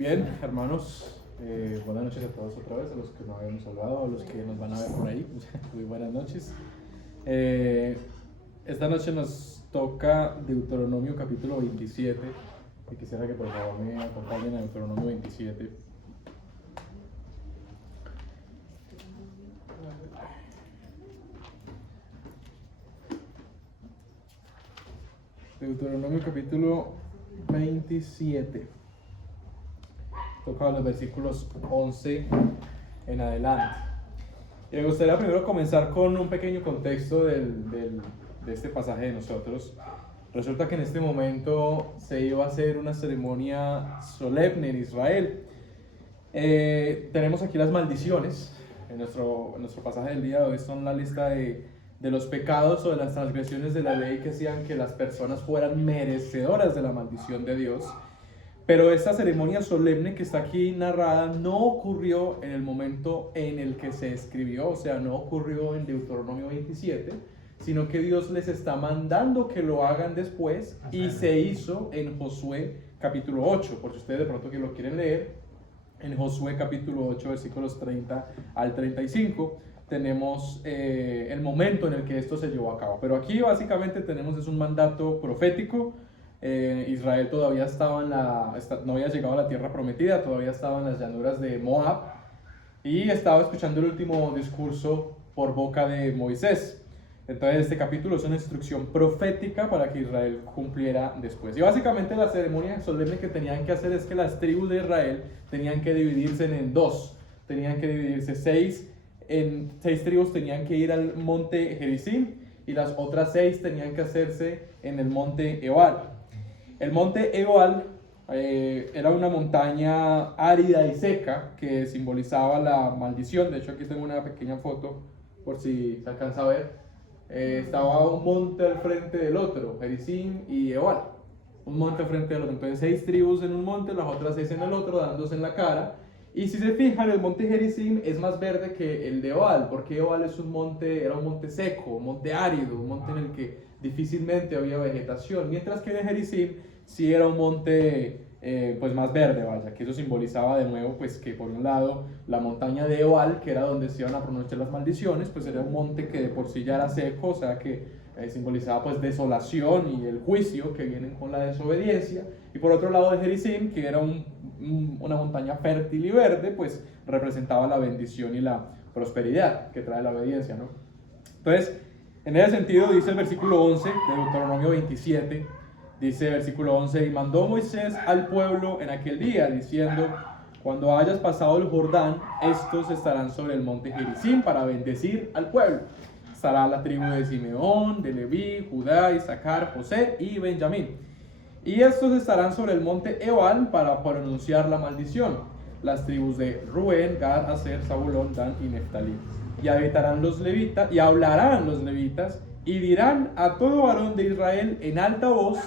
Bien, hermanos, buenas noches a todos otra vez, a los que no habíamos hablado, a los que nos van a ver por ahí, muy buenas noches. Esta noche nos toca Deuteronomio capítulo 27, y quisiera que por favor me acompañen a Deuteronomio 27. Deuteronomio capítulo 27. Toca los versículos 11 en adelante. Y me gustaría primero comenzar con un pequeño contexto de este pasaje de nosotros. Resulta que en este momento se iba a hacer una ceremonia solemne en Israel. Tenemos aquí las maldiciones. En nuestro pasaje del día de hoy son la lista de los pecados o de las transgresiones de la ley que hacían que las personas fueran merecedoras de la maldición de Dios. Pero esta ceremonia solemne que está aquí narrada no ocurrió en el momento en el que se escribió, o sea, no ocurrió en Deuteronomio 27, sino que Dios les está mandando que lo hagan después y se hizo en Josué capítulo 8, por si ustedes de pronto que lo quieren leer, en Josué capítulo 8, versículos 30 al 35, tenemos el momento en el que esto se llevó a cabo. Pero aquí básicamente tenemos es un mandato profético. Israel todavía no había llegado a la tierra prometida, todavía estaba en las llanuras de Moab y estaba escuchando el último discurso por boca de Moisés. Entonces este capítulo es una instrucción profética para que Israel cumpliera después. Y básicamente la ceremonia solemne que tenían que hacer es que las tribus de Israel tenían que dividirse en dos. Tenían que dividirse seis tribus tenían que ir al monte Gerizim y las otras 6 tenían que hacerse en el monte Ebal. El monte Ebal era una montaña árida y seca que simbolizaba la maldición. De hecho, aquí tengo una pequeña foto por si se alcanza a ver. Estaba un monte al frente del otro, Gerizim y Ebal. Un monte al frente del otro. Entonces 6 tribus en un monte, las otras 6 en el otro, dándose en la cara. Y si se fijan, el monte Gerizim es más verde que el de Ebal, porque Ebal era un monte seco, un monte árido, un monte en el que difícilmente había vegetación, mientras que el Gerizim sí era un monte pues más verde, vaya, que eso simbolizaba de nuevo pues que por un lado la montaña de Ebal, que era donde se iban a pronunciar las maldiciones, pues era un monte que de por sí ya era seco, o sea que simbolizaba pues desolación y el juicio que vienen con la desobediencia, y por otro lado de Gerizim, que era una montaña fértil y verde, pues representaba la bendición y la prosperidad que trae la obediencia, ¿no? Entonces, en ese sentido dice el versículo 11 de Deuteronomio 27, dice el versículo 11, y mandó Moisés al pueblo en aquel día, diciendo, cuando hayas pasado el Jordán, estos estarán sobre el monte Gerizim para bendecir al pueblo. Estará la tribu de Simeón, de Leví, Judá, Isaacar, José y Benjamín. Y estos estarán sobre el monte Ebal para pronunciar la maldición. Las tribus de Rubén, Gad, Aser, Zabulón, Dan y Neftalí. Y habitarán los levitas, y hablarán los levitas, y dirán a todo varón de Israel en alta voz.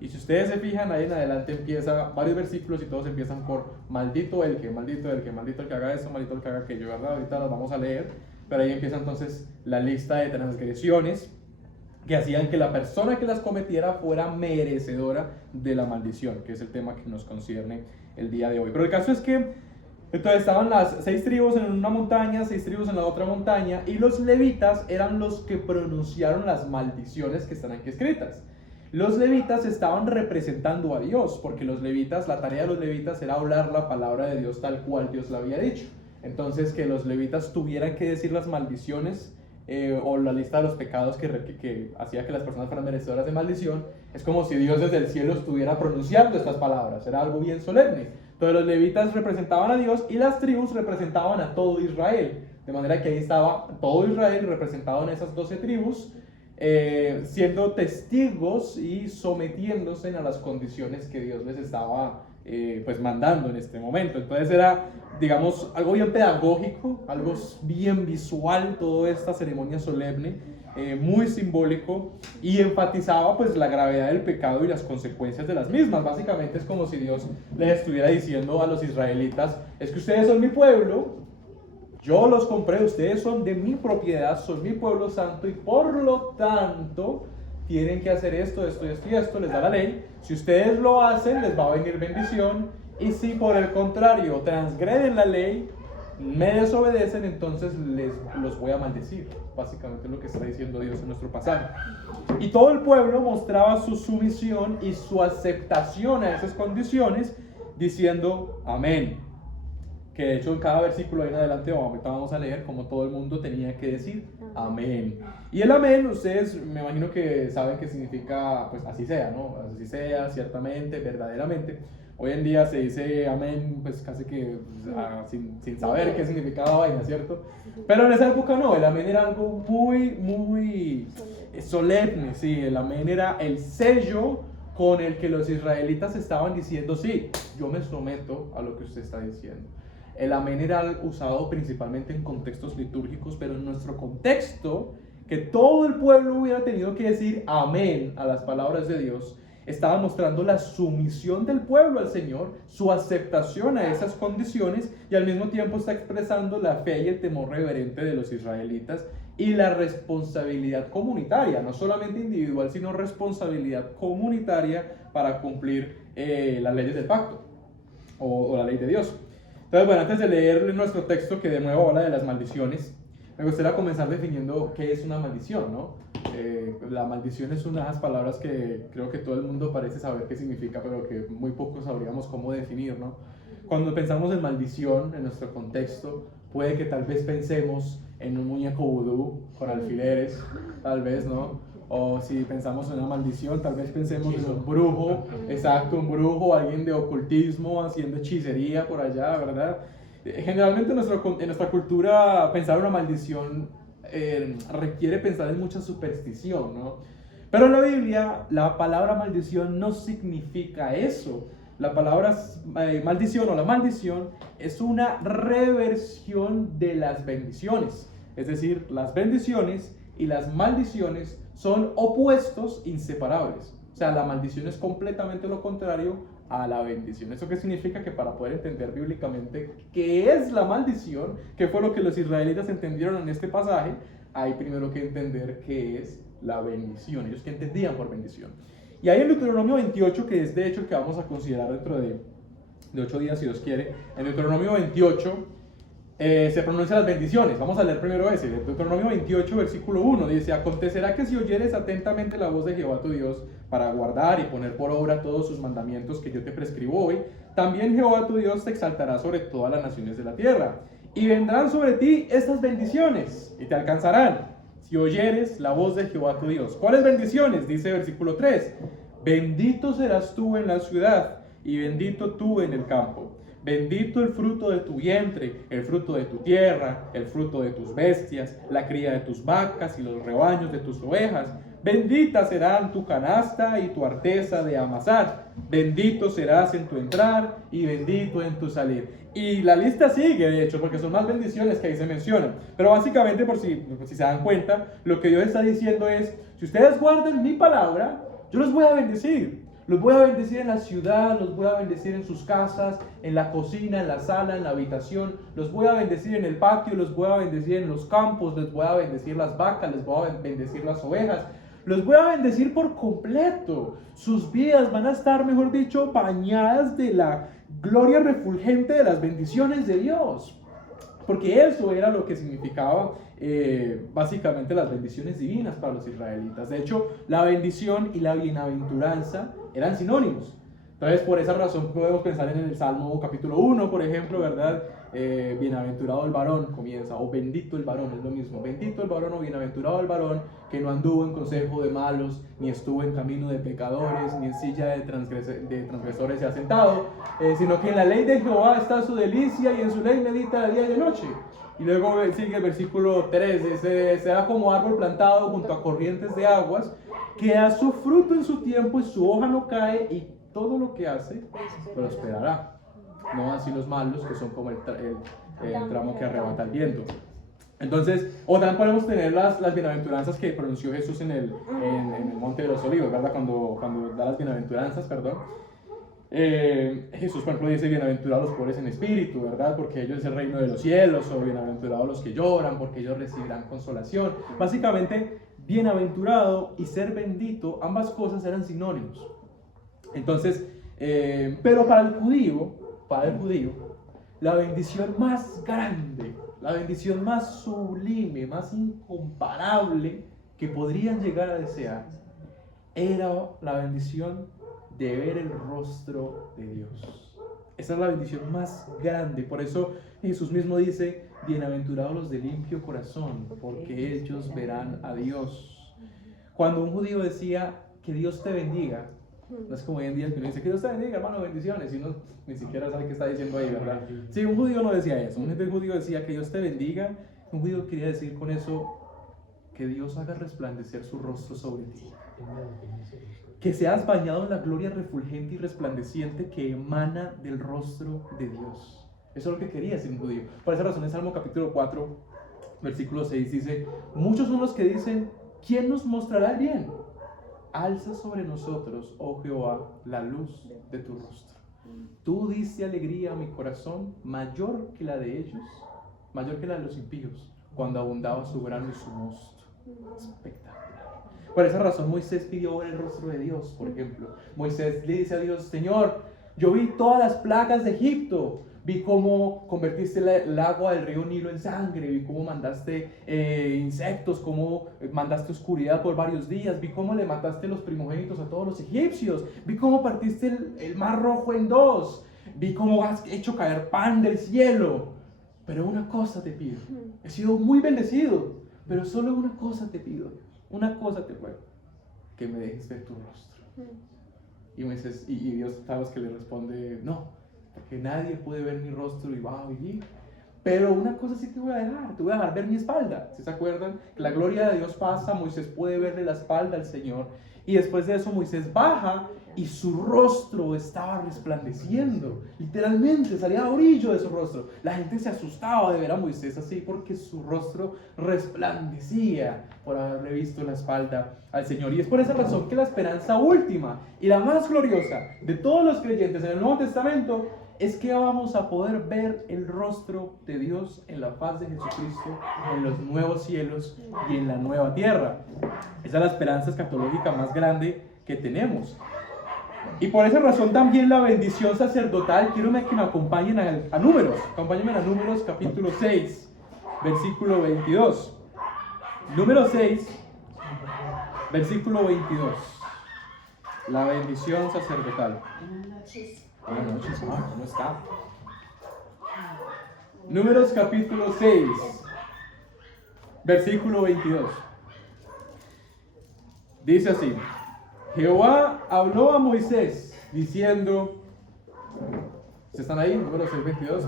Y si ustedes se fijan, ahí en adelante empieza varios versículos y todos empiezan por maldito el que, maldito el que, maldito el que haga esto, maldito el que haga aquello, ¿verdad? Ahorita las vamos a leer, pero ahí empieza entonces la lista de transgresiones que hacían que la persona que las cometiera fuera merecedora de la maldición, que es el tema que nos concierne el día de hoy. Pero el caso es que entonces estaban las 6 tribus en una montaña, 6 tribus en la otra montaña, y los levitas eran los que pronunciaron las maldiciones que están aquí escritas. Los levitas estaban representando a Dios, porque la tarea de los levitas era hablar la palabra de Dios tal cual Dios la había dicho. Entonces que los levitas tuvieran que decir las maldiciones o la lista de los pecados que hacía que las personas fueran merecedoras de maldición, es como si Dios desde el cielo estuviera pronunciando estas palabras, era algo bien solemne. Entonces los levitas representaban a Dios y las tribus representaban a todo Israel, de manera que ahí estaba todo Israel representado en esas 12 tribus, siendo testigos y sometiéndose a las condiciones que Dios les estaba pues mandando en este momento. Entonces era, digamos, algo bien pedagógico, algo bien visual, toda esta ceremonia solemne, muy simbólico, y enfatizaba pues la gravedad del pecado y las consecuencias de las mismas. Básicamente es como si Dios les estuviera diciendo a los israelitas, es que ustedes son mi pueblo, yo los compré, ustedes son de mi propiedad, son mi pueblo santo, y por lo tanto tienen que hacer esto, esto y esto y esto, les da la ley. Si ustedes lo hacen, les va a venir bendición, Y si por el contrario transgreden la ley, me desobedecen, entonces los voy a maldecir. Básicamente es lo que está diciendo Dios en nuestro pasaje. Y todo el pueblo mostraba su sumisión y su aceptación a esas condiciones, diciendo amén. Que de hecho en cada versículo ahí en adelante vamos a leer como todo el mundo tenía que decir amén. Y el amén, ustedes me imagino que saben que significa pues así sea, ¿no? Así sea, ciertamente, verdaderamente. Hoy en día se dice amén pues casi que sin saber qué significaba vaina, ¿cierto? Pero en esa época no, el amén era algo muy solemne, sí, el amén era el sello con el que los israelitas estaban diciendo, sí, yo me someto a lo que usted está diciendo. El amén era usado principalmente en contextos litúrgicos, pero en nuestro contexto, que todo el pueblo hubiera tenido que decir amén a las palabras de Dios, estaba mostrando la sumisión del pueblo al Señor, su aceptación a esas condiciones, y al mismo tiempo está expresando la fe y el temor reverente de los israelitas y la responsabilidad comunitaria, no solamente individual, sino responsabilidad comunitaria para cumplir las leyes del pacto o la ley de Dios. Entonces, bueno, antes de leer nuestro texto, que de nuevo habla de las maldiciones, me gustaría comenzar definiendo qué es una maldición, ¿no? La maldición es una de las palabras que creo que todo el mundo parece saber qué significa, pero que muy pocos sabríamos cómo definir, ¿no? Cuando pensamos en maldición, en nuestro contexto, puede que tal vez pensemos en un muñeco vudú con alfileres, tal vez, ¿no? O si pensamos en una maldición, tal vez pensemos en un brujo, exacto, un brujo, alguien de ocultismo haciendo hechicería por allá, ¿verdad? Generalmente en nuestra cultura pensar una maldición requiere pensar en mucha superstición, ¿no? Pero en la Biblia la palabra maldición no significa eso. La palabra maldición o la maldición es una reversión de las bendiciones. Es decir, las bendiciones y las maldiciones son opuestos inseparables. O sea, la maldición es completamente lo contrario a la bendición. ¿Eso qué significa? Que para poder entender bíblicamente qué es la maldición, qué fue lo que los israelitas entendieron en este pasaje, hay primero que entender qué es la bendición. Ellos qué entendían por bendición. Y ahí en Deuteronomio 28, que es de hecho el que vamos a considerar dentro de 8 días, si Dios quiere, en Deuteronomio 28 se pronuncian las bendiciones. Vamos a leer primero ese. Deuteronomio 28, versículo 1, dice: acontecerá que si oyeres atentamente la voz de Jehová tu Dios, para guardar y poner por obra todos sus mandamientos que yo te prescribo hoy, también Jehová tu Dios te exaltará sobre todas las naciones de la tierra. Y vendrán sobre ti estas bendiciones, y te alcanzarán, si oyeres la voz de Jehová tu Dios. ¿Cuáles bendiciones? Dice versículo 3. Bendito serás tú en la ciudad, y bendito tú en el campo. Bendito el fruto de tu vientre, el fruto de tu tierra, el fruto de tus bestias, la cría de tus vacas y los rebaños de tus ovejas. Bendita serán tu canasta y tu arteza de amasar. Bendito serás en tu entrar y bendito en tu salir. Y la lista sigue, de hecho, porque son más bendiciones que ahí se mencionan. Pero básicamente, por si se dan cuenta, lo que Dios está diciendo es: si ustedes guardan mi palabra, yo los voy a bendecir. Los voy a bendecir en la ciudad, los voy a bendecir en sus casas, en la cocina, en la sala, en la habitación. Los voy a bendecir en el patio, los voy a bendecir en los campos, les voy a bendecir las vacas, les voy a bendecir las ovejas. Los voy a bendecir por completo. Sus vidas van a estar, mejor dicho, bañadas de la gloria refulgente de las bendiciones de Dios. Porque eso era lo que significaba básicamente las bendiciones divinas para los israelitas. De hecho, la bendición y la bienaventuranza eran sinónimos. Entonces, por esa razón podemos pensar en el Salmo capítulo 1, por ejemplo, ¿verdad? Bienaventurado el varón, comienza, o bendito el varón, es lo mismo. Bendito el varón o bienaventurado el varón que no anduvo en consejo de malos, ni estuvo en camino de pecadores, ni en silla de transgresores se ha sentado, sino que en la ley de Jehová está su delicia y en su ley medita de día y de noche. Y luego sigue el versículo 3, dice: será como árbol plantado junto a corrientes de aguas, que da su fruto en su tiempo y su hoja no cae, y todo lo que hace prosperará. No así los malos, que son como el tramo que arrebata el viento. Entonces, o también podemos tener las bienaventuranzas que pronunció Jesús en el Monte de los Olivos, ¿verdad? Cuando da las bienaventuranzas, perdón. Jesús, por ejemplo, dice: bienaventurados los pobres en espíritu, ¿verdad? Porque ellos es el reino de los cielos. O bienaventurados los que lloran, porque ellos recibirán consolación. Básicamente, bienaventurado y ser bendito, ambas cosas eran sinónimos. Entonces, pero para el judío, para el judío, la bendición más grande, la bendición más sublime, más incomparable que podrían llegar a desear, era la bendición de ver el rostro de Dios. Esa es la bendición más grande. Por eso Jesús mismo dice: bienaventurados los de limpio corazón, porque ellos verán a Dios. Cuando un judío decía que Dios te bendiga, no es como hoy en día que uno dice que Dios te bendiga, hermano, bendiciones, y uno ni siquiera sabe qué está diciendo ahí, ¿verdad? Sí, un judío no decía eso. Un judío decía que Dios te bendiga. Un judío quería decir con eso que Dios haga resplandecer su rostro sobre ti, que seas bañado en la gloria refulgente y resplandeciente que emana del rostro de Dios. Eso es lo que quería decir un judío. Por esa razón en Salmo capítulo 4, versículo 6 dice: muchos son los que dicen, ¿quién nos mostrará el bien? Alza sobre nosotros, oh Jehová, la luz de tu rostro. Tú diste alegría a mi corazón, mayor que la de ellos, mayor que la de los impíos, cuando abundaba su grano y su mosto. Espectacular. Por esa razón Moisés pidió ver el rostro de Dios, por ejemplo. Moisés le dice a Dios: Señor, yo vi todas las plagas de Egipto, vi cómo convertiste el agua del río Nilo en sangre, vi cómo mandaste insectos, cómo mandaste oscuridad por varios días, vi cómo le mataste los primogénitos a todos los egipcios, vi cómo partiste el mar rojo en dos, vi cómo has hecho caer pan del cielo. Pero una cosa te pido, he sido muy bendecido, pero solo una cosa te pido, una cosa te ruego, que me dejes ver tu rostro. Y Dios, sabes que le responde: no, porque nadie puede ver mi rostro y va a vivir. Pero una cosa sí te voy a dejar ver mi espalda. ¿Sí se acuerdan? Que la gloria de Dios pasa, Moisés puede verle la espalda al Señor. Y después de eso Moisés baja y su rostro estaba resplandeciendo. Literalmente salía brillo de su rostro. La gente se asustaba de ver a Moisés así porque su rostro resplandecía por haberle visto la espalda al Señor. Y es por esa razón que la esperanza última y la más gloriosa de todos los creyentes en el Nuevo Testamento es que vamos a poder ver el rostro de Dios en la faz de Jesucristo, en los nuevos cielos y en la nueva tierra. Esa es la esperanza escatológica más grande que tenemos. Y por esa razón también la bendición sacerdotal, quiero que me acompañen a Números. Acompáñenme a Números capítulo 6, versículo 22. Número 6, versículo 22. La bendición sacerdotal. Buenas noches, Mark, ¿cómo está? Números capítulo 6, versículo 22. Dice así: Jehová habló a Moisés diciendo, ¿están ahí? Números 6, 22.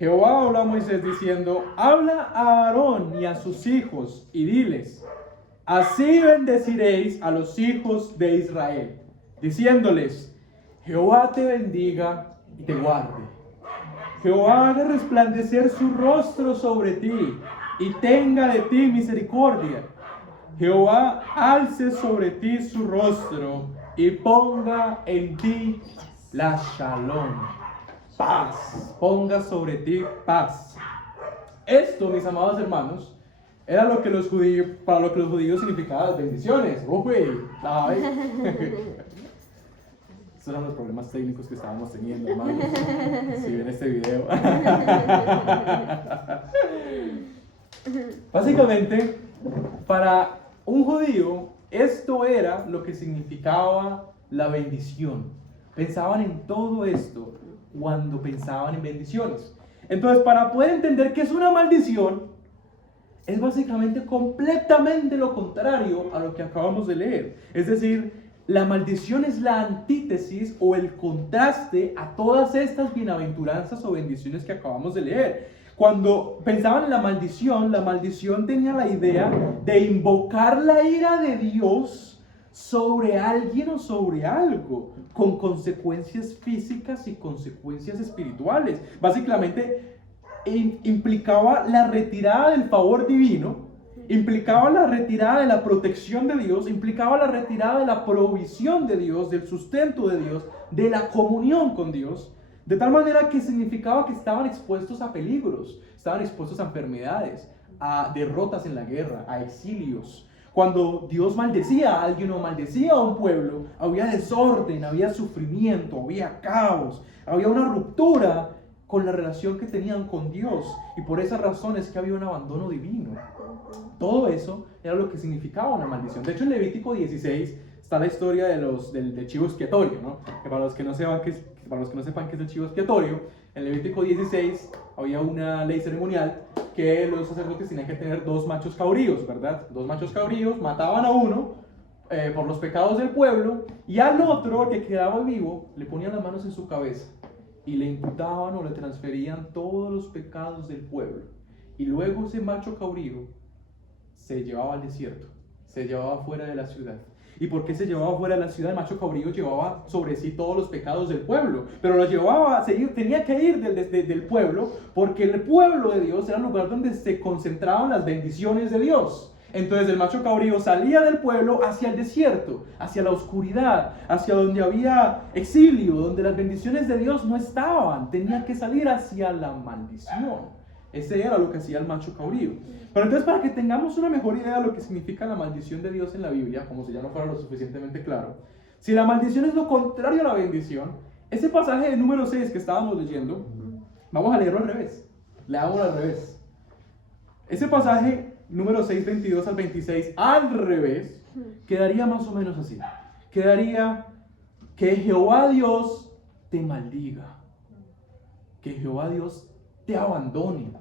Jehová habló a Moisés diciendo: habla a Aarón y a sus hijos y diles: así bendeciréis a los hijos de Israel, diciéndoles: Jehová te bendiga y te guarde. Jehová haga resplandecer su rostro sobre ti y tenga de ti misericordia. Jehová alce sobre ti su rostro y ponga en ti la shalom, paz. Ponga sobre ti paz. Esto, mis amados hermanos, era lo que para lo que los judíos significaban las bendiciones. Estos eran los problemas técnicos que estábamos teniendo, hermanos. Si ven este video. Básicamente, para un judío, esto era lo que significaba la bendición. Pensaban en todo esto cuando pensaban en bendiciones. Entonces, para poder entender qué es una maldición, es básicamente completamente lo contrario a lo que acabamos de leer. Es decir, la maldición es la antítesis o el contraste a todas estas bienaventuranzas o bendiciones que acabamos de leer. Cuando pensaban en la maldición tenía la idea de invocar la ira de Dios sobre alguien o sobre algo, con consecuencias físicas y consecuencias espirituales. Básicamente implicaba la retirada del favor divino, implicaba la retirada de la protección de Dios, implicaba la retirada de la provisión de Dios, del sustento de Dios, de la comunión con Dios, de tal manera que significaba que estaban expuestos a peligros, estaban expuestos a enfermedades, a derrotas en la guerra, a exilios. Cuando Dios maldecía a alguien o maldecía a un pueblo, había desorden, había sufrimiento, había caos, había una ruptura con la relación que tenían con Dios. Y por esa razón es que había un abandono divino. Todo eso era lo que significaba una maldición. De hecho, en Levítico 16 está la historia del chivo expiatorio, ¿no? Que para los que no sepan qué es el chivo expiatorio, en Levítico 16 había una ley ceremonial que los sacerdotes tenían que tener 2 machos cabríos, ¿verdad? 2 machos cabríos, mataban a uno por los pecados del pueblo, y al otro, que quedaba vivo, le ponían las manos en su cabeza y le imputaban o le transferían todos los pecados del pueblo. Y luego ese macho cabrío se llevaba al desierto, se llevaba fuera de la ciudad. ¿Y por qué se llevaba fuera de la ciudad? El macho cabrío llevaba sobre sí todos los pecados del pueblo, pero lo llevaba, tenía que ir del pueblo, porque el pueblo de Dios era el lugar donde se concentraban las bendiciones de Dios. Entonces el macho cabrío salía del pueblo hacia el desierto, hacia la oscuridad, hacia donde había exilio, donde las bendiciones de Dios no estaban. Tenía que salir hacia la maldición. Ese era lo que hacía el macho cabrío. Pero entonces, para que tengamos una mejor idea de lo que significa la maldición de Dios en la Biblia, como si ya no fuera lo suficientemente claro, si la maldición es lo contrario a la bendición, ese pasaje de número 6 que estábamos leyendo, vamos a leerlo al revés. Leámoslo al revés. Ese pasaje número 6, 22 al 26, al revés, quedaría más o menos así. Quedaría: que Jehová Dios te maldiga, que Jehová Dios te abandone,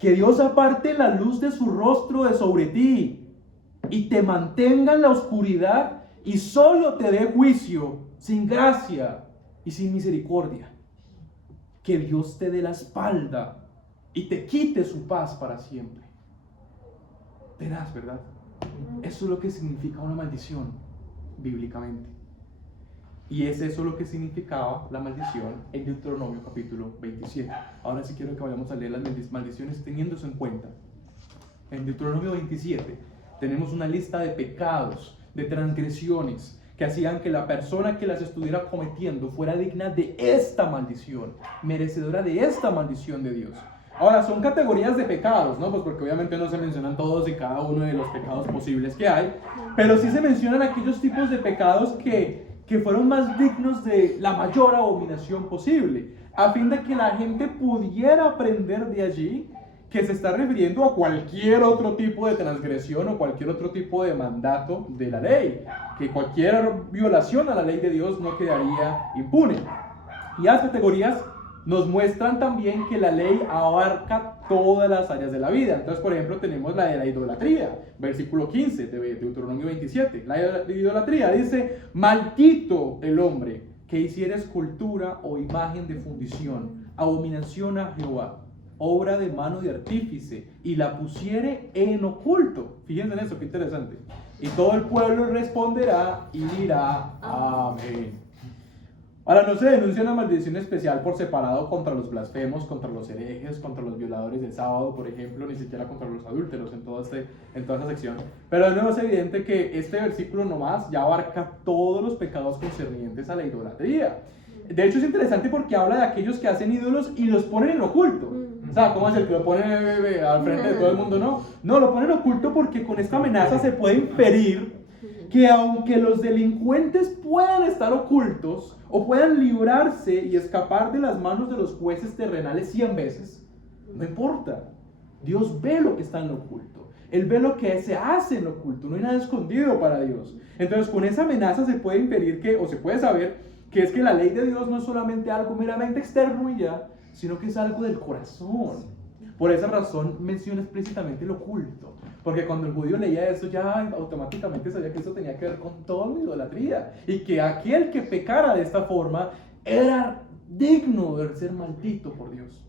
que Dios aparte la luz de su rostro de sobre ti y te mantenga en la oscuridad y solo te dé juicio, sin gracia y sin misericordia. Que Dios te dé la espalda y te quite su paz para siempre. Tenaz, ¿verdad? Eso es lo que significa una maldición bíblicamente. Y es eso lo que significaba la maldición en Deuteronomio capítulo 27. Ahora sí quiero que vayamos a leer las maldiciones teniendo eso en cuenta. En Deuteronomio 27 tenemos una lista de pecados, de transgresiones, que hacían que la persona que las estuviera cometiendo fuera digna de esta maldición, merecedora de esta maldición de Dios. Ahora, son categorías de pecados, ¿no? Pues porque obviamente no se mencionan todos y cada uno de los pecados posibles que hay, pero sí se mencionan aquellos tipos de pecados que fueron más dignos de la mayor abominación posible, a fin de que la gente pudiera aprender de allí que se está refiriendo a cualquier otro tipo de transgresión o cualquier otro tipo de mandato de la ley, que cualquier violación a la ley de Dios no quedaría impune. Y las categorías nos muestran también que la ley abarca todas las áreas de la vida. Entonces, por ejemplo, tenemos la de la idolatría, versículo 15 de Deuteronomio 27. La idolatría dice: maldito el hombre que hiciera escultura o imagen de fundición, abominación a Jehová, obra de mano de artífice, y la pusiere en oculto. Fíjense en eso, qué interesante. Y todo el pueblo responderá y dirá: amén. Ahora, no se denuncia una maldición especial por separado contra los blasfemos, contra los herejes, contra los violadores del sábado, por ejemplo, ni siquiera contra los adúlteros en toda esa sección. Pero de nuevo es evidente que este versículo nomás ya abarca todos los pecados concernientes a la idolatría. De hecho, es interesante porque habla de aquellos que hacen ídolos y los ponen en oculto. O sea, ¿cómo es el que lo pone al frente de todo el mundo? No, lo ponen en oculto porque con esta amenaza se puede inferir que aunque los delincuentes puedan estar ocultos o puedan librarse y escapar de las manos de los jueces terrenales 100 veces, no importa. Dios ve lo que está en lo oculto. Él ve lo que se hace en lo oculto. No hay nada escondido para Dios. Entonces, con esa amenaza se puede inferir que, o se puede saber, que es que la ley de Dios no es solamente algo meramente externo y ya, sino que es algo del corazón. Por esa razón menciona explícitamente lo oculto, porque cuando el judío leía eso ya automáticamente sabía que eso tenía que ver con toda la idolatría y que aquel que pecara de esta forma era digno de ser maldito por Dios.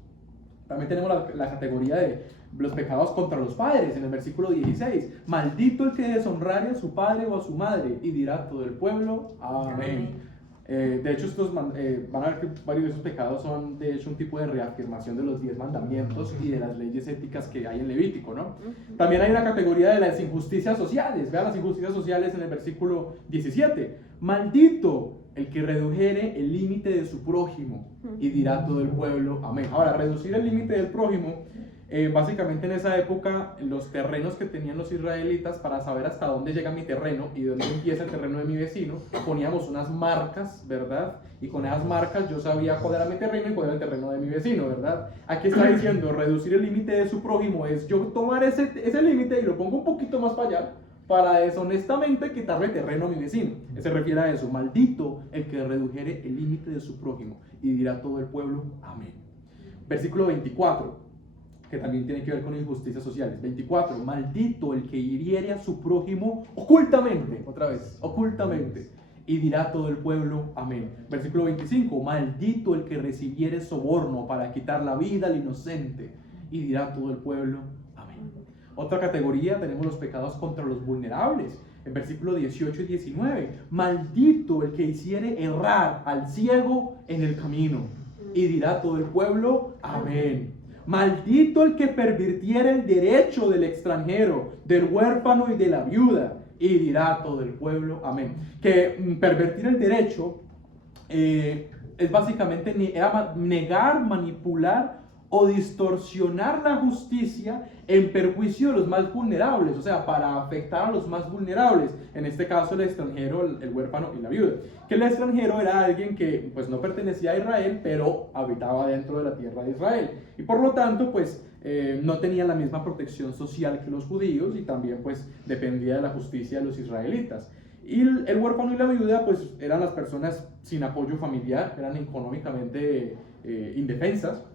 También tenemos la categoría de los pecados contra los padres en el versículo 16. Maldito el que deshonrare a su padre o a su madre, y dirá todo el pueblo, amén. De hecho, van a ver que varios de esos pecados son de hecho un tipo de reafirmación de los 10 mandamientos y de las leyes éticas que hay en Levítico, ¿no? También hay una categoría de las injusticias sociales. Vean las injusticias sociales en el versículo 17. Maldito el que redujere el límite de su prójimo, y dirá todo el pueblo, amén. Ahora, reducir el límite del prójimo Básicamente en esa época los terrenos que tenían los israelitas, para saber hasta dónde llega mi terreno y dónde empieza el terreno de mi vecino, poníamos unas marcas, ¿verdad? Y con esas marcas yo sabía cuál era mi terreno y cuál era el terreno de mi vecino, ¿verdad? Aquí está diciendo, reducir el límite de su prójimo es yo tomar ese límite y lo pongo un poquito más para allá, para deshonestamente quitarle terreno a mi vecino. Se refiere a eso: maldito el que redujere el límite de su prójimo, y dirá todo el pueblo, amén. Versículo 24, que también tiene que ver con injusticias sociales. 24, maldito el que hiriere a su prójimo ocultamente, otra vez, ocultamente, y dirá todo el pueblo, amén. Versículo 25, maldito el que recibiere soborno para quitar la vida al inocente, y dirá todo el pueblo, amén. Otra categoría, tenemos los pecados contra los vulnerables. En versículo 18 y 19, maldito el que hiciere errar al ciego en el camino, y dirá todo el pueblo, amén. Maldito el que pervirtiera el derecho del extranjero, del huérfano y de la viuda, y dirá todo el pueblo, amén. Que pervertir el derecho es básicamente negar, manipular o distorsionar la justicia en perjuicio de los más vulnerables, o sea, para afectar a los más vulnerables, en este caso el extranjero, el huérfano y la viuda. Que el extranjero era alguien que pues no pertenecía a Israel, pero habitaba dentro de la tierra de Israel, y por lo tanto pues no tenía la misma protección social que los judíos, y también pues dependía de la justicia de los israelitas. Y el huérfano y la viuda pues eran las personas sin apoyo familiar, eran económicamente indefensas.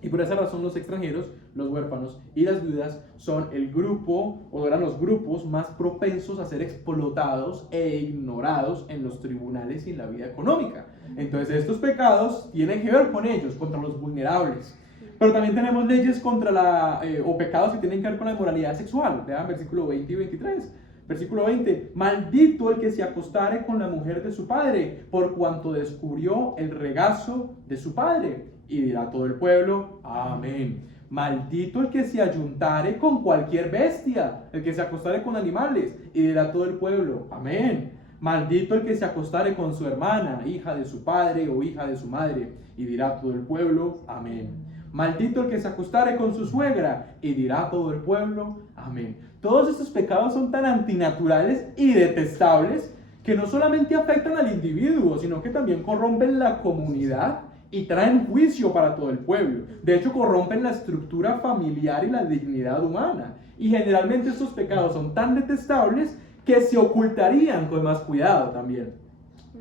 Y por esa razón los extranjeros, los huérfanos y las viudas son el grupo, o eran los grupos más propensos a ser explotados e ignorados en los tribunales y en la vida económica. Entonces estos pecados tienen que ver con ellos, contra los vulnerables. Pero también tenemos leyes contra o pecados que tienen que ver con la inmoralidad sexual. Vean versículo 20 y 23. Versículo 20, maldito el que se acostare con la mujer de su padre, por cuanto descubrió el regazo de su padre. Y dirá todo el pueblo, amén. Maldito el que se ayuntare con cualquier bestia, el que se acostare con animales. Y dirá todo el pueblo, amén. Maldito el que se acostare con su hermana, hija de su padre o hija de su madre. Y dirá todo el pueblo, amén. Maldito el que se acostare con su suegra, y dirá todo el pueblo, amén. Todos estos pecados son tan antinaturales y detestables que no solamente afectan al individuo, sino que también corrompen la comunidad y traen juicio para todo el pueblo. De hecho, corrompen la estructura familiar y la dignidad humana. Y generalmente estos pecados son tan detestables que se ocultarían con más cuidado también.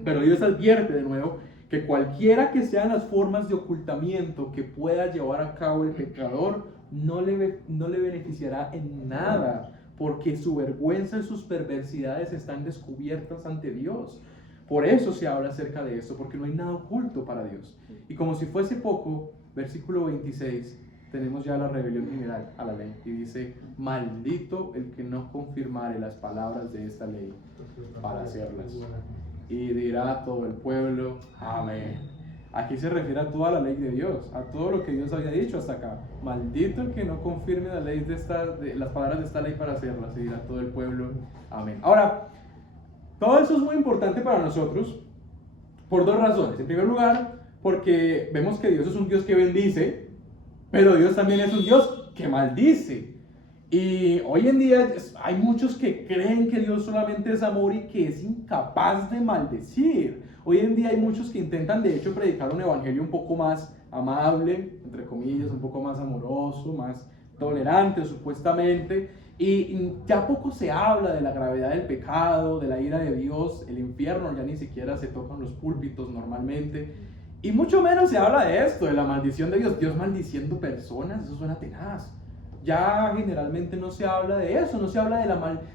Pero Dios advierte de nuevo que cualquiera que sean las formas de ocultamiento que pueda llevar a cabo el pecador, no le beneficiará en nada, porque su vergüenza y sus perversidades están descubiertas ante Dios. Por eso se habla acerca de esto, porque no hay nada oculto para Dios. Y como si fuese poco, versículo 26, tenemos ya la rebelión general a la ley, y dice, maldito el que no confirmare las palabras de esta ley para hacerlas. Y dirá todo el pueblo, amén. Aquí se refiere a toda la ley de Dios, a todo lo que Dios había dicho hasta acá. Maldito el que no confirme la ley las palabras de esta ley para hacerlas, y dirá todo el pueblo, amén. Ahora, todo eso es muy importante para nosotros por dos razones. En primer lugar, porque vemos que Dios es un Dios que bendice, pero Dios también es un Dios que maldice. Y hoy en día hay muchos que creen que Dios solamente es amor y que es incapaz de maldecir. Hoy en día hay muchos que intentan de hecho predicar un evangelio un poco más amable, entre comillas, un poco más amoroso, más tolerante supuestamente. Y ya poco se habla de la gravedad del pecado, de la ira de Dios. El infierno ya ni siquiera se toca en los púlpitos normalmente. Y mucho menos se habla de esto, de la maldición de Dios. Dios maldiciendo personas, eso suena tenaz. Ya generalmente no se habla de eso, no se habla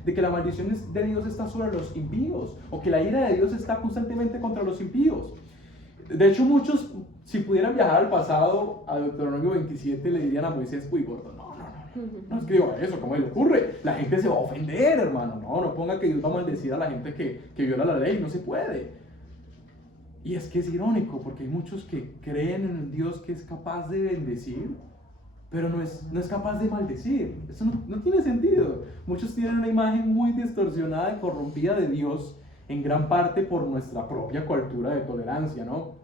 de que la maldición de Dios está sobre los impíos, o que la ira de Dios está constantemente contra los impíos. De hecho, muchos, si pudieran viajar al pasado, a Deuteronomio 27, le dirían a Moisés, uy, gordo, no escriba eso, ¿cómo le ocurre? La gente se va a ofender, hermano. No ponga que Dios va a maldecir a la gente que viola la ley, no se puede. Y es que es irónico, porque hay muchos que creen en el Dios que es capaz de bendecir, pero no es capaz de maldecir. Eso no tiene sentido. Muchos tienen una imagen muy distorsionada y corrompida de Dios, en gran parte por nuestra propia cultura de tolerancia, ¿no?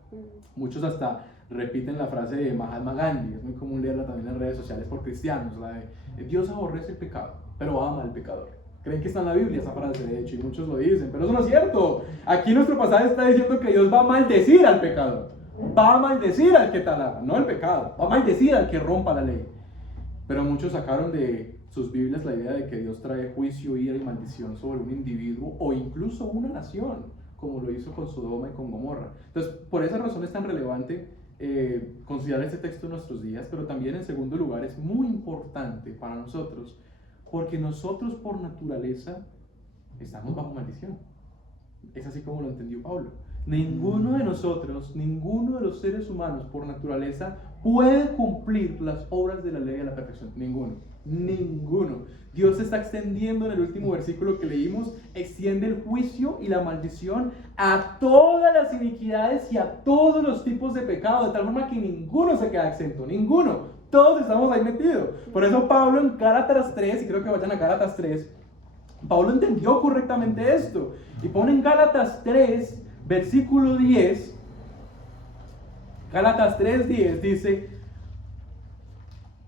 Muchos hasta repiten la frase de Mahatma Gandhi, es muy común leerla también en las redes sociales por cristianos, la de Dios aborrece el pecado, pero ama al pecador. Creen que está en la Biblia esa frase, de hecho, y muchos lo dicen, pero eso no es cierto. Aquí nuestro pasaje está diciendo que Dios va a maldecir al pecador, va a maldecir al que talaga, no el pecado, va a maldecir al que rompa la ley. Pero muchos sacaron de sus Biblias la idea de que Dios trae juicio, ira y maldición sobre un individuo o incluso una nación, como lo hizo con Sodoma y con Gomorra. Entonces, por esa razón es tan relevante considerar este texto en nuestros días, pero también en segundo lugar es muy importante para nosotros, porque nosotros por naturaleza estamos bajo maldición. Es así como lo entendió Pablo. Ninguno de nosotros, ninguno de los seres humanos por naturaleza puede cumplir las obras de la ley a la perfección. Ninguno. Dios está extendiendo en el último versículo que leímos, extiende el juicio y la maldición a todas las iniquidades y a todos los tipos de pecado, de tal forma que ninguno se queda exento, ninguno. Todos estamos ahí metidos. Por eso Pablo en Gálatas 3, y creo que vayan a Gálatas 3, Pablo entendió correctamente esto y pone en Gálatas 3, versículo 10, Gálatas 3:10 dice,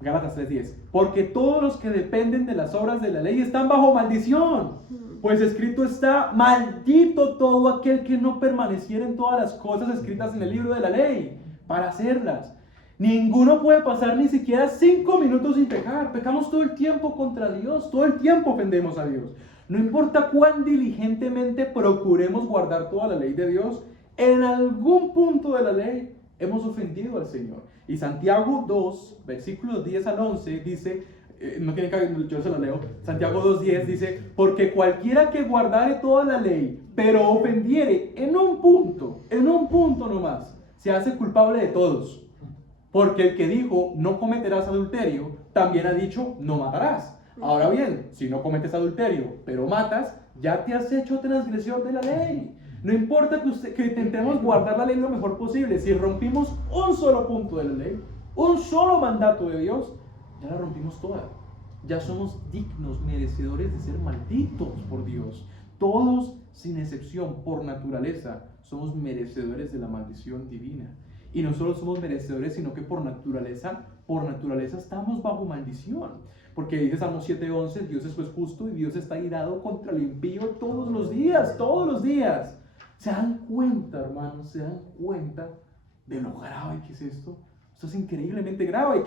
Gálatas 3:10, porque todos los que dependen de las obras de la ley están bajo maldición, pues escrito está, maldito todo aquel que no permaneciera en todas las cosas escritas en el libro de la ley para hacerlas. Ninguno puede pasar ni siquiera 5 minutos sin pecar. Pecamos todo el tiempo contra Dios, todo el tiempo ofendemos a Dios. No importa cuán diligentemente procuremos guardar toda la ley de Dios, en algún punto de la ley hemos ofendido al Señor. Y Santiago 2, versículos 10 al 11 dice, no tiene que, yo se lo leo, Santiago 2:10 dice, porque cualquiera que guardare toda la ley, pero ofendiere en un punto nomás, se hace culpable de todos. Porque el que dijo, no cometerás adulterio, también ha dicho, no matarás. Ahora bien, si no cometes adulterio, pero matas, ya te has hecho transgresor de la ley. No importa que intentemos guardar la ley lo mejor posible, si rompimos un solo punto de la ley, un solo mandato de Dios, ya la rompimos toda. Ya somos dignos, merecedores de ser malditos por Dios. Todos, sin excepción, por naturaleza, somos merecedores de la maldición divina. Y no solo somos merecedores, sino que por naturaleza estamos bajo maldición. Porque dice Salmo 7:11, Dios es pues justo y Dios está irado contra el impío todos los días, todos los días. ¿Se dan cuenta, hermanos? ¿Se dan cuenta de lo grave que es esto? Esto es increíblemente grave.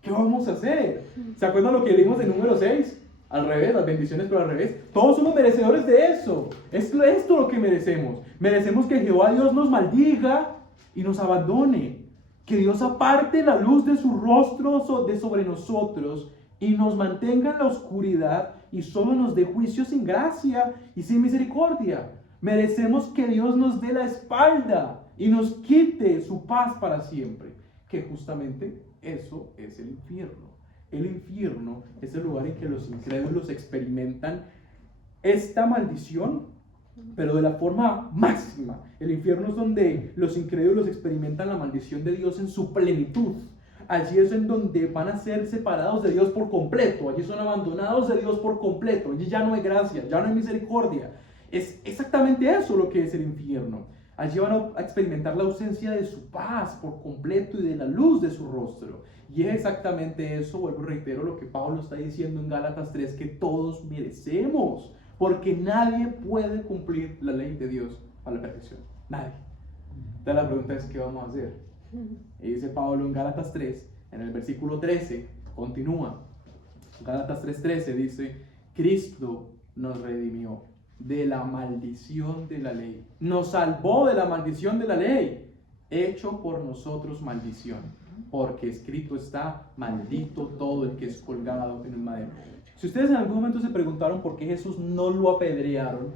¿Qué vamos a hacer? ¿Se acuerdan lo que leímos en número 6? Al revés, las bendiciones, pero al revés. Todos somos merecedores de eso. Es esto lo que merecemos. Merecemos que Jehová Dios nos maldiga y nos abandone, que Dios aparte la luz de su rostro de sobre nosotros y nos mantenga en la oscuridad y solo nos dé juicio sin gracia y sin misericordia. Merecemos que Dios nos dé la espalda y nos quite su paz para siempre, que justamente eso es el infierno. El infierno es el lugar en que los incrédulos experimentan esta maldición, pero de la forma máxima. El infierno es donde los incrédulos experimentan la maldición de Dios en su plenitud. Allí es en donde van a ser separados de Dios por completo. Allí son abandonados de Dios por completo. Allí ya no hay gracia, ya no hay misericordia. Es exactamente eso lo que es el infierno. Allí van a experimentar la ausencia de su paz por completo y de la luz de su rostro. Y es exactamente eso, vuelvo y reitero lo que Pablo está diciendo en Gálatas 3, que todos merecemos. Porque nadie puede cumplir la ley de Dios a la perfección. Nadie. Entonces la pregunta es, ¿qué vamos a hacer? Y dice Pablo en Gálatas 3, en el versículo 13, continúa. Gálatas 3:13 dice, Cristo nos redimió de la maldición de la ley. Nos salvó de la maldición de la ley, hecho por nosotros maldición. Porque escrito está, maldito todo el que es colgado en un madero. Si ustedes en algún momento se preguntaron por qué Jesús no lo apedrearon,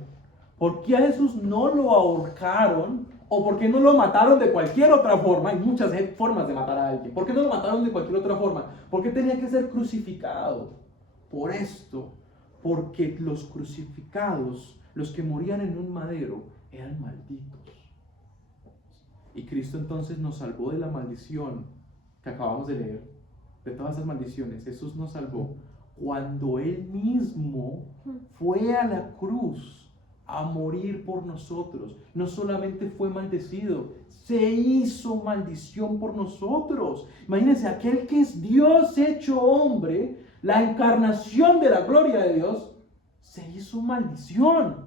por qué a Jesús no lo ahorcaron, o por qué no lo mataron de cualquier otra forma, hay muchas formas de matar a alguien, ¿por qué no lo mataron de cualquier otra forma? ¿Por qué tenía que ser crucificado? Por esto, porque los crucificados, los que morían en un madero, eran malditos. Y Cristo entonces nos salvó de la maldición que acabamos de leer, de todas esas maldiciones. Jesús nos salvó cuando Él mismo fue a la cruz a morir por nosotros. No solamente fue maldecido, se hizo maldición por nosotros. Imagínense, aquel que es Dios hecho hombre, la encarnación de la gloria de Dios, se hizo maldición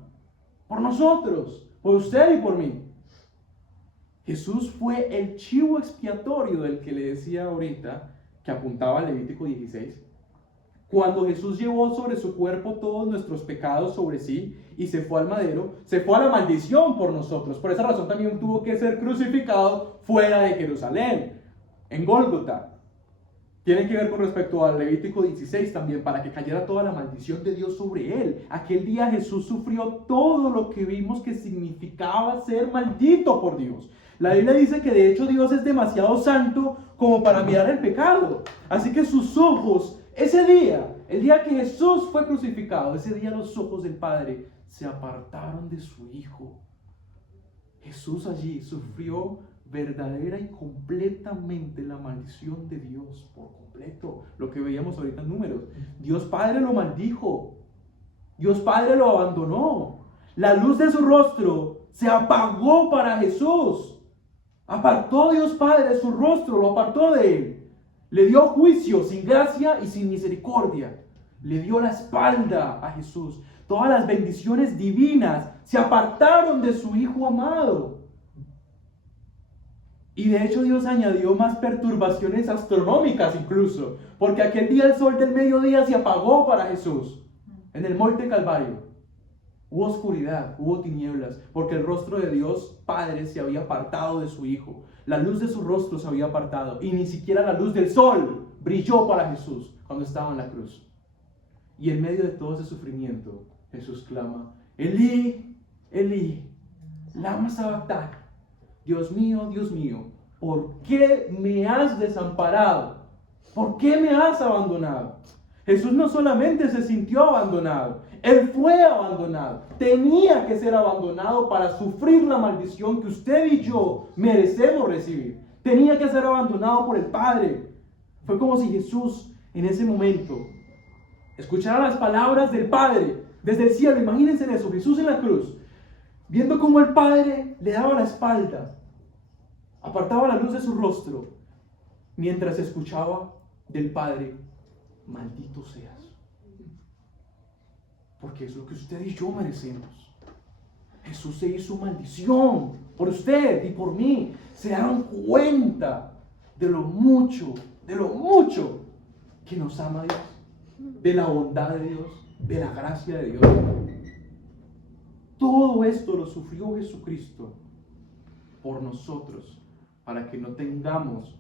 por nosotros, por usted y por mí. Jesús fue el chivo expiatorio del que le decía ahorita, que apuntaba a Levítico 16. Cuando Jesús llevó sobre su cuerpo todos nuestros pecados sobre sí y se fue al madero, se fue a la maldición por nosotros. Por esa razón también tuvo que ser crucificado fuera de Jerusalén, en Gólgota. Tiene que ver con respecto al Levítico 16 también, para que cayera toda la maldición de Dios sobre él. Aquel día Jesús sufrió todo lo que vimos que significaba ser maldito por Dios. La Biblia dice que de hecho Dios es demasiado santo como para mirar el pecado. Así que sus ojos, ese día, el día que Jesús fue crucificado, ese día los ojos del Padre se apartaron de su Hijo. Jesús allí sufrió verdadera y completamente la maldición de Dios por completo. Lo que veíamos ahorita en Números. Dios Padre lo maldijo. Dios Padre lo abandonó. La luz de su rostro se apagó para Jesús. Apartó Dios Padre su rostro, lo apartó de él. Le dio juicio sin gracia y sin misericordia. Le dio la espalda a Jesús. Todas las bendiciones divinas se apartaron de su Hijo amado. Y de hecho Dios añadió más perturbaciones astronómicas incluso, porque aquel día el sol del mediodía se apagó para Jesús en el monte Calvario. Hubo oscuridad, hubo tinieblas, porque el rostro de Dios Padre se había apartado de su Hijo. La luz de su rostro se había apartado y ni siquiera la luz del sol brilló para Jesús cuando estaba en la cruz. Y en medio de todo ese sufrimiento, Jesús clama: Elí, Elí, lama sabactani. Dios mío, ¿por qué me has desamparado? ¿Por qué me has abandonado? Jesús no solamente se sintió abandonado, Él fue abandonado. Tenía que ser abandonado para sufrir la maldición que usted y yo merecemos recibir. Tenía que ser abandonado por el Padre. Fue como si Jesús en ese momento escuchara las palabras del Padre desde el cielo. Imagínense en eso, Jesús en la cruz, viendo cómo el Padre le daba la espalda, apartaba la luz de su rostro, mientras escuchaba del Padre: maldito seas. Porque es lo que usted y yo merecemos. Jesús se hizo maldición por usted y por mí. Se dan cuenta de lo mucho que nos ama Dios, de la bondad de Dios, de la gracia de Dios. Todo esto lo sufrió Jesucristo por nosotros, para que no tengamos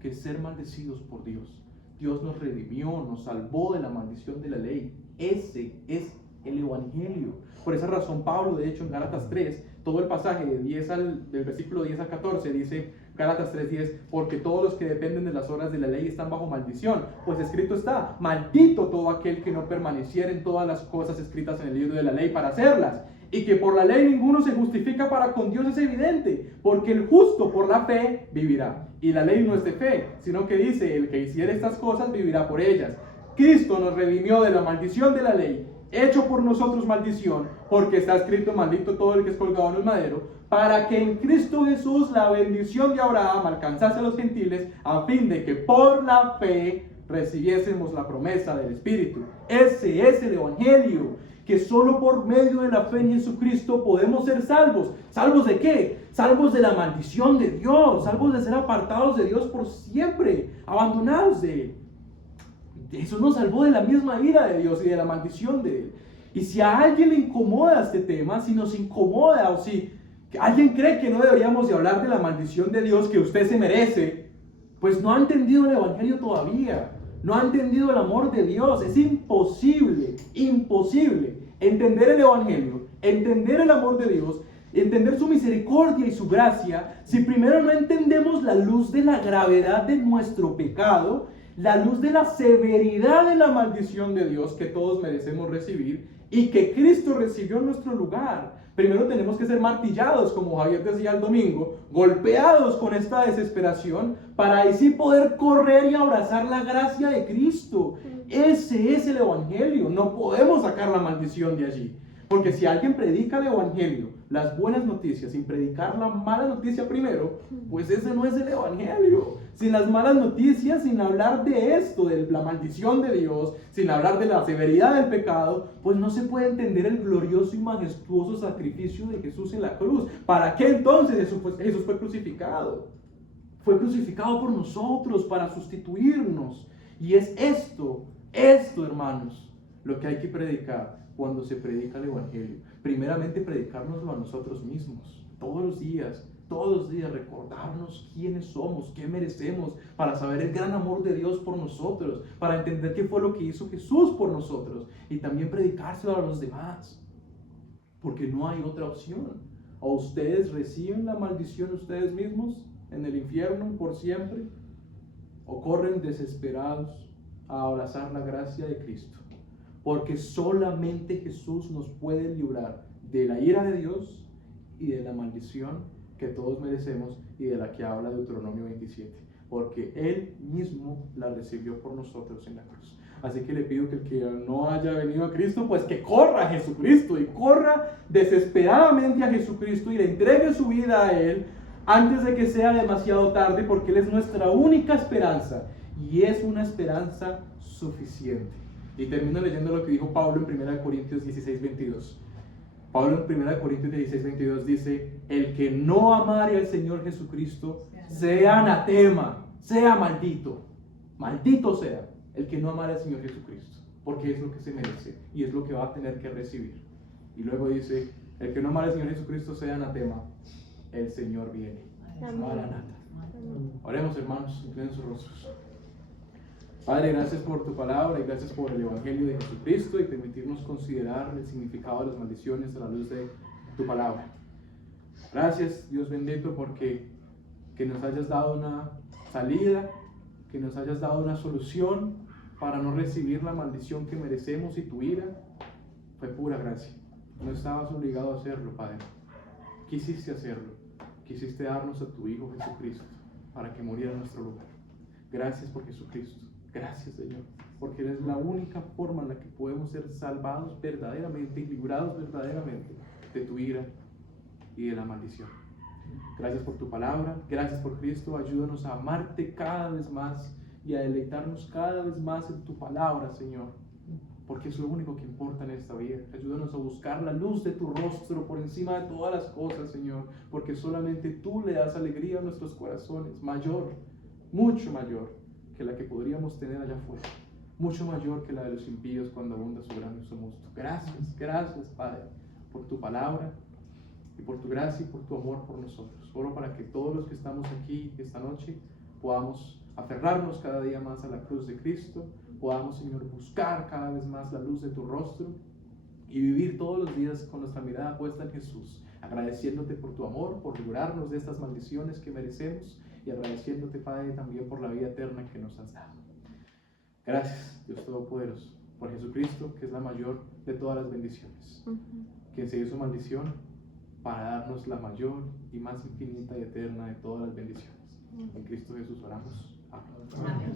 que ser maldecidos por Dios. Dios nos redimió, nos salvó de la maldición de la ley. Ese es el Evangelio. Por esa razón Pablo, de hecho, en Gálatas 3, todo el pasaje del versículo 10 al 14, dice Gálatas 3:10: porque todos los que dependen de las obras de la ley están bajo maldición, pues escrito está: maldito todo aquel que no permaneciera en todas las cosas escritas en el libro de la ley para hacerlas. Y que por la ley ninguno se justifica para con Dios es evidente, porque el justo por la fe vivirá. Y la ley no es de fe, sino que dice: el que hiciere estas cosas vivirá por ellas. Cristo nos redimió de la maldición de la ley, hecho por nosotros maldición, porque está escrito: maldito todo el que es colgado en el madero, para que en Cristo Jesús la bendición de Abraham alcanzase a los gentiles, a fin de que por la fe recibiésemos la promesa del Espíritu. Ese es el Evangelio, que solo por medio de la fe en Jesucristo podemos ser salvos. ¿Salvos de qué? Salvos de la maldición de Dios, salvos de ser apartados de Dios por siempre, abandonados de Él. Jesús nos salvó de la misma ira de Dios y de la maldición de Él. Y si a alguien le incomoda este tema, si nos incomoda, o si alguien cree que no deberíamos de hablar de la maldición de Dios que usted se merece, pues no ha entendido el Evangelio todavía. No ha entendido el amor de Dios. Es imposible entender el Evangelio, entender el amor de Dios, entender su misericordia y su gracia, si primero no entendemos la luz de la gravedad de nuestro pecado, la luz de la severidad de la maldición de Dios que todos merecemos recibir y que Cristo recibió en nuestro lugar. Primero tenemos que ser martillados, como Javier decía el domingo, golpeados con esta desesperación, para así poder correr y abrazar la gracia de Cristo. Ese es el Evangelio. No podemos sacar la maldición de allí. Porque si alguien predica el evangelio, las buenas noticias, sin predicar la mala noticia primero, pues ese no es el evangelio. Sin las malas noticias, sin hablar de esto, de la maldición de Dios, sin hablar de la severidad del pecado, pues no se puede entender el glorioso y majestuoso sacrificio de Jesús en la cruz. ¿Para qué entonces Jesús fue crucificado? Fue crucificado por nosotros para sustituirnos. Y es esto, hermanos, lo que hay que predicar cuando se predica el evangelio. Primeramente, predicárnoslo a nosotros mismos, todos los días, recordarnos quiénes somos, qué merecemos, para saber el gran amor de Dios por nosotros, para entender qué fue lo que hizo Jesús por nosotros, y también predicárselo a los demás, porque no hay otra opción. O ustedes reciben la maldición ustedes mismos en el infierno por siempre, o corren desesperados a abrazar la gracia de Cristo, porque solamente Jesús nos puede librar de la ira de Dios y de la maldición que todos merecemos y de la que habla Deuteronomio 27, porque Él mismo la recibió por nosotros en la cruz. Así que le pido que el que no haya venido a Cristo, pues que corra a Jesucristo y corra desesperadamente a Jesucristo y le entregue su vida a Él antes de que sea demasiado tarde, porque Él es nuestra única esperanza y es una esperanza suficiente. Y termino leyendo lo que dijo Pablo en 1 Corintios 16:22. Pablo en 1 Corintios 16:22 dice: el que no amare al Señor Jesucristo sea anatema, sea maldito. Maldito sea el que no amare al Señor Jesucristo, porque es lo que se merece y es lo que va a tener que recibir. Y luego dice: el que no amare al Señor Jesucristo sea anatema, el Señor viene. Maranata. Oremos, hermanos, inclinen sus rostros. Padre, gracias por tu palabra y gracias por el Evangelio de Jesucristo y permitirnos considerar el significado de las maldiciones a la luz de tu palabra. Gracias, Dios bendito, porque que nos hayas dado una salida, que nos hayas dado una solución para no recibir la maldición que merecemos, y tu ira fue pura gracia. No estabas obligado a hacerlo, Padre. Quisiste hacerlo. Quisiste darnos a tu Hijo Jesucristo para que muriera en nuestro lugar. Gracias por Jesucristo. Gracias, Señor, porque eres la única forma en la que podemos ser salvados verdaderamente y librados verdaderamente de tu ira y de la maldición. Gracias por tu palabra, gracias por Cristo. Ayúdanos a amarte cada vez más y a deleitarnos cada vez más en tu palabra, Señor, porque es lo único que importa en esta vida. Ayúdanos a buscar la luz de tu rostro por encima de todas las cosas, Señor, porque solamente tú le das alegría a nuestros corazones, mayor, mucho mayor que la que podríamos tener allá afuera, mucho mayor que la de los impíos cuando abunda su granizo mosto. Gracias, Padre, por tu palabra y por tu gracia y por tu amor por nosotros. Oro para que todos los que estamos aquí esta noche podamos aferrarnos cada día más a la cruz de Cristo, podamos, Señor, buscar cada vez más la luz de tu rostro y vivir todos los días con nuestra mirada puesta en Jesús, agradeciéndote por tu amor, por librarnos de estas maldiciones que merecemos, y agradeciéndote, Padre, también por la vida eterna que nos has dado. Gracias, Dios Todopoderoso, por Jesucristo, que es la mayor de todas las bendiciones, quien se hizo maldición para darnos la mayor y más infinita y eterna de todas las bendiciones. En Cristo Jesús oramos. Amén.